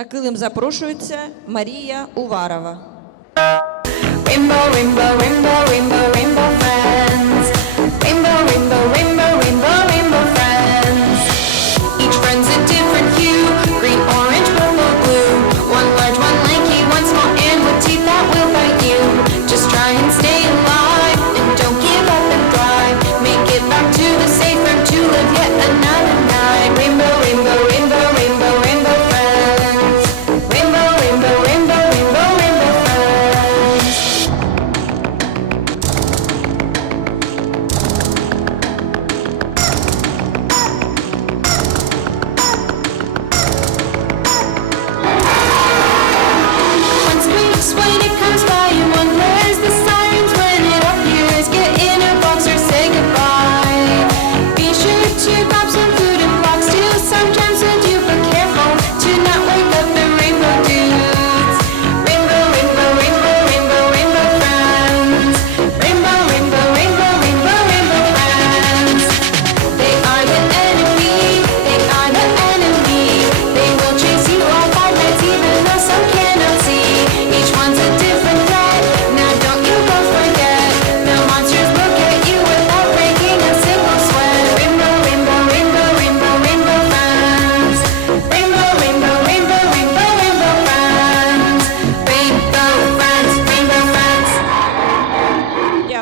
На килим запрошується Марія Уварова. Just try and stay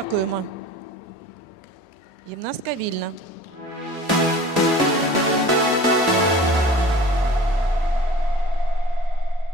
Дякуємо. Гімнастка вільна.